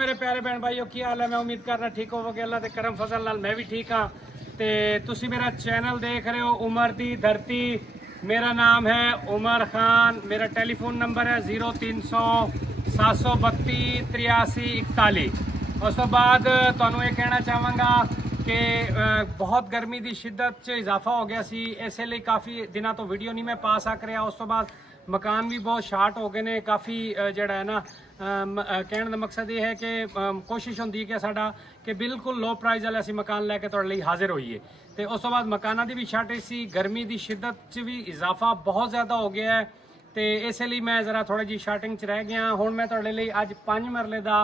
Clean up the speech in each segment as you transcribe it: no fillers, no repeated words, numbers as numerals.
मेरे प्यारे भैन भाइयों की हाल है। मैं उम्मीद करना ठीक होवोगे। अल्लाह के करम फजल नाल मैं भी ठीक हाँ। तो तुसी मेरा चैनल देख रहे हो उमर दी धरती। मेरा नाम है उमर खान। मेरा टेलीफोन नंबर है 0300 732 83 41। उस तो बाद तुहानू ये कहना चाहांगा कि बहुत गर्मी की शिद्दत च इजाफा हो गया सी, इसलिए काफ़ी दिनों तो वीडियो नहीं मैं पा सक रहा। उस तो बाद मकान भी बहुत शार्ट हो गए ने काफ़ी जड़ा है ना। कहने का मकसद ये है कि कोशिश होंदी कि साडा कि बिल्कुल लो प्राइस वाले असीं मकान लैके तुहाडे लई हाजिर होइए। तो उस तो बाद मकानां दी भी शार्टेज सी, गर्मी की शिद्दत च भी इजाफा बहुत ज़्यादा हो गया है। तो इसलिए मैं ज़रा थोड़ी जी शार्टिंग च रह गया। हुण मैं तुहाडे लई अज 5 मरले का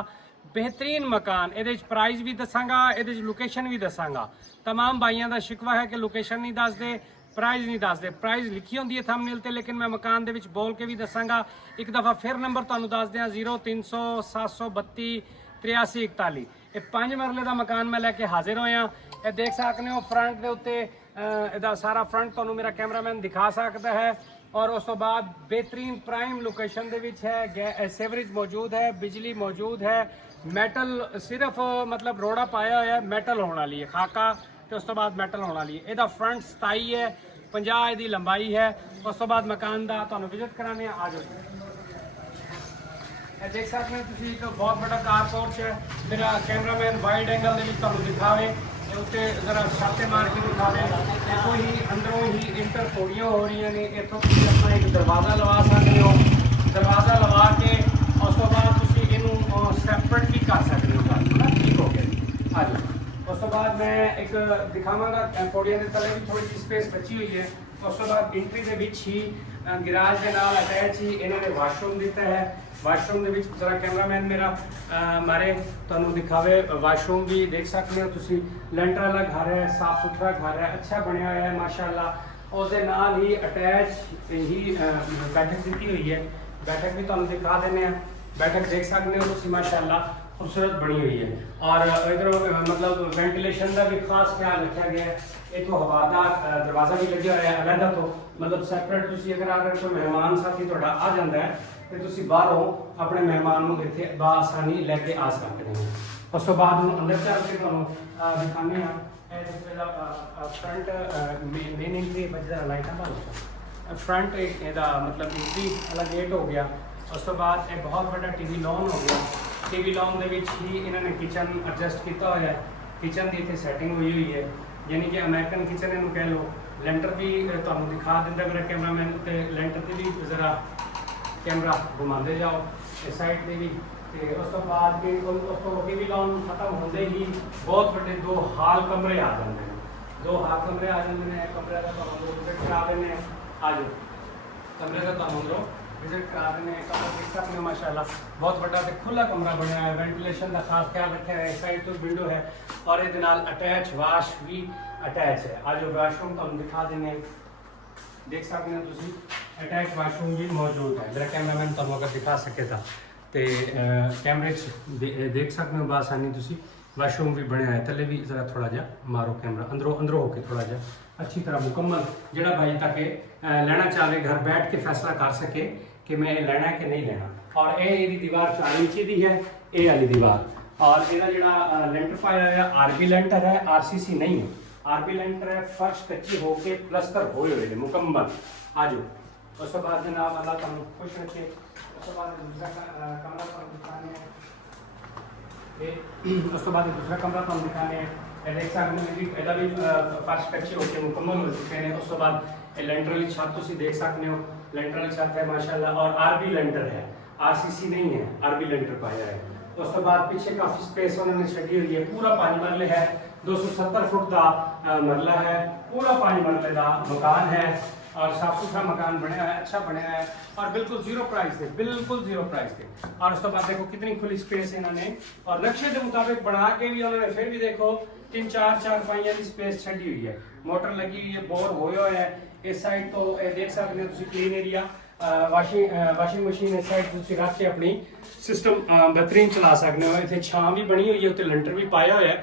बेहतरीन मकान ये प्राइस भी दसांगा, ये लोकेशन भी दसांगा। तमाम भाइयों का शिकवा है कि लोकेशन नहीं दसदे, प्राइस नहीं दसदे। प्राइस लिखी होंगी है थंबनेल ते, लेकिन मैं मकान दे विच बोल के भी दसांगा। एक दफ़ा फिर नंबर तुहानू दस दियां 0300 732 83 41। ये 5 मरले का मकान मैं लैके हाजिर होया। ये देख सकते हो फ्रंट के उत्ते इहदा सारा फ्रंट तुहानू मेरा कैमरामैन दिखा सकता है। और उस तो बाद बेहतरीन प्राइम लोकेशन दे विच है। सेवरेज मौजूद है, बिजली मौजूद है। मैटल सिर्फ मतलब रोड़ा पाया हुआ है, मैटल होने वाली है खाका। तो उस तो बाद मैटल होने वाली है। यदा फ्रंट 27 है, 50 की लंबाई है। उस तो बाद मकान का तुहानू विजिट कराने आ जाओ। देख सकते हैं तुसीं एक बहुत बड़ा कार पोर्च है। मेरा कैमरामैन वाइड एंगल के तुहानू दिखावे, उत्ते जरा छाते मार के दिखावे। इतों ही अंदरों ही इंटर पौड़ियाँ हो रही ने। इतों तुसीं अपना एक दरवाज़ा लवा सकते हो। दरवाज़ा लवा के उस तो बाद तुसीं इनू सैपरेट भी कर सकते हो। ना ठीक हो गया। आ जाओ। उस तो बाद मैं एक दिखावांगा पौड़ियां के तले भी थोड़ी सी स्पेस बची हुई है। उस तो बाद एंट्री के विच ही गिराज के नाल अटैच ही इन्होंने वाशरूम दिता है। वाशरूम के विच जरा कैमरामैन मेरा मारे तुहानू दिखावे। वाशरूम भी देख सकते हो तुसी। लेंटर वाला घर है, साफ सुथरा घर है, अच्छा बनया हुआ है माशाअल्लाह। उस दे नाल ही अटैच ही बैठक दी हुई है। बैठक भी तुहानू दिखा देने हैं। बैठक देख सकते हो तुसी माशाअल्लाह खूबसूरत बनी हुई है। और इधर मतलब वेंटिलेशन का भी खास ख्याल रखा गया है। एक तो हवादार दरवाज़ा भी लगे हुआ है अलहदा। तो मतलब सैपरेट तुसी अगर कोई मेहमान साथी तुहाडा आ जाता है तो तुसी बाहरों अपने मेहमान को इत्थे बआसानी लैके आ सकते हो। उस तो बाद अंदर चल के तुहानू दिखाने फ्रंट मेन एंट्री बजदा लाइटा बाल फ्रंट एदा मतलब एंट्री वाला गेट हो गया। उस तो बाद एक बहुत बड़ा टीवी लॉन हो गया। टीवी लॉन के ही इन्होंने किचन एडजस्ट किया हुआ है। किचन की इतने सैटिंग हुई हुई है, यानी कि अमेरिकन किचन इनू कह लो। लेंटर भी तुहानू दिखा दिंदा मेरा कैमरामैन। तो लेंटर से भी जरा कैमरा घुमाते जाओ इस साइड से भी। तो उस तो बाद टीवी लॉन खत्म होते ही बहुत बड़े 2 हाल कमरे आ जाते हैं। 2 हाल कमरे आ जाते हैं। कमरे का तुहानू विजिट करा देने। आ जाओ कमरे का तुहानू विजिट करा देने। कमरा देख सकते हो माशाअल्लाह बहुत बड़ा तो खुला कमरा बनया है। वेंटिलेशन का खास ख्याल रखा है। इस साइड तो विंडो है और ये अटैच वाश भी अटैच है। आज वाशरूम तुहानू दिखा देने। देख सकते हो तुसी अटैच वाशरूम भी मौजूद है। मेरा कैमरामैन तुहानू अगर दिखा सके तो कैमरे देख सकते हो बासानी तुसी। वाशरूम भी बनया है। थले भी जरा थोड़ा जा मारो कैमरा अंदरों होके थोड़ा जा अच्छी तरह मुकम्मल जोड़ा भाई तक लेना चाहे घर बैठ के फैसला कर सके कि मैं लेना है कि नहीं लेना। और ये दीवार 4 इंची की है, ये वाली दीवार। और यदा जो लेंटर पाया हुआ आरबी लेंटर है, आरसीसी नहीं है। आरबी लेंटर है, फर्श कच्ची होके प्लस्तर होए हुए हैं मुकम्मल। आ जाओ। उस तो बाद जनाब अल्लाह तुहानू खुश रखे। उस तो बाद दूसरा कमरा तुहानू दिखाने हैं। उस तो बाद दूसरा कमरा तुहानू दिखाने हैं। देख सकते हो इहदा भी फर्श कच्चे होके मुकम्मल हो चुके हैं। उस तो बाद लेंटर वाली छत तुसी देख सकते हो। लेंटर वाली छत है माशाअल्लाह। और आरबी लेंटर है, आरसीसी नहीं है, आरबी लेंटर पाया है। उस तो बाद पीछे काफ़ी स्पेस उन्होंने छड़ी हुई है। पूरा 5 मरले है, 270 फुट का मरला है। पूरा 5 मरले का मकान है और साफ सुथरा मकान बनया है, अच्छा बनया है। और बिल्कुल 0 प्राइस थे, बिल्कुल 0 प्राइस थे। और उस तो बाद देखो कितनी खुली स्पेस इन्होंने और नक्शे के मुताबिक बना के भी उन्होंने फिर भी देखो 3-4 चारपाइयां की स्पेस छड़ी हुई है। मोटर लगी हुई है, बोर होया है। इस साइड तो देख सकते हो तुम क्लीन एरिया। वाशिंग मशीन इस साइड तुम रख के अपनी सिस्टम बेहतरीन चला सकते हो। इतने छां भी बनी हुई है, उत्ते लेंटर भी पाया हुआ है,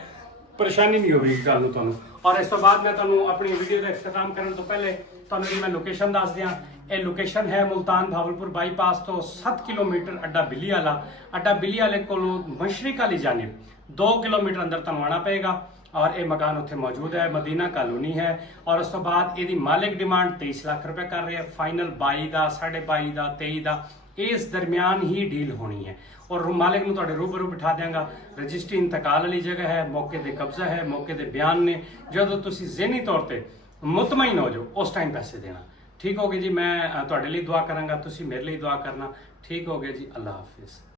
परेशानी नहीं होगी गल तुहानू। और इस तो बाद मैं तुहानू अपनी वीडियो का इख्तिताम करने तो पहले तुहानू मैं लोकेशन दस दियाँ। ਇਹ ਲੋਕੇਸ਼ਨ ਹੈ ਮੁਲਤਾਨ ਭਾਵਲਪੁਰ ਬਾਈਪਾਸ ਤੋਂ 7 ਕਿਲੋਮੀਟਰ ਅੱਡਾ ਬਿੱਲੀ ਵਾਲਾ। ਅੱਡਾ ਬਿੱਲੀ ਵਾਲੇ ਕੋਲੋਂ ਮਸ਼ਰਕ ਵਾਲੀ ਜਾनिब 2 ਕਿਲੋਮੀਟਰ ਅੰਦਰ ਤੁਹਾਨੂੰ ਆਉਣਾ ਪਏਗਾ ਔਰ ਇਹ ਮਕਾਨ ਉੱਥੇ ਮੌਜੂਦ ਹੈ, ਮਦੀਨਾ ਕਾਲੋਨੀ ਹੈ। ਔਰ ਉਸ ਤੋਂ ਬਾਅਦ ਇਹਦੀ ਮਾਲਿਕ ਡਿਮਾਂਡ 23 ਲੱਖ ਰੁਪਏ ਕਰ ਰਹੇ ਹੈ, ਫਾਈਨਲ 22 ਦਾ, 22.5 ਦਾ, 23 ਦਾ ਇਸ ਦਰਮਿਆਨ ਹੀ ਡੀਲ ਹੋਣੀ ਹੈ। ਔਰ ਮਾਲਿਕ ਨੂੰ ਤੁਹਾਡੇ ਰੂਬਰੂ ਬਿਠਾ ਦਿਆਂਗਾ। ਰਜਿਸਟਰੀ ਇੰਤਕਾਲ ਵਾਲੀ ਜਗ੍ਹਾ ਹੈ, ਮੌਕੇ ਤੇ ਕਬਜ਼ਾ ਹੈ, ਮੌਕੇ ਦੇ ਬਿਆਨ ਨੇ। ਜਦੋਂ ਤੁਸੀਂ ਜ਼ਿਹਨੀ ਤੌਰ ਤੇ ਮੁਤਮਈਨ ਹੋ ਜਾਓ ਉਸ ਟਾਈਮ ਪੈਸੇ ਦੇਣਾ। ਠੀਕ ਹੋ ਗਿਆ ਜੀ। ਮੈਂ ਤੁਹਾਡੇ ਲਈ ਦੁਆ ਕਰਾਂਗਾ, ਤੁਸੀਂ ਮੇਰੇ ਲਈ ਦੁਆ ਕਰਨਾ। ਠੀਕ ਹੋ ਗਿਆ ਜੀ। ਅੱਲਾਹ ਹਾਫਿਜ਼।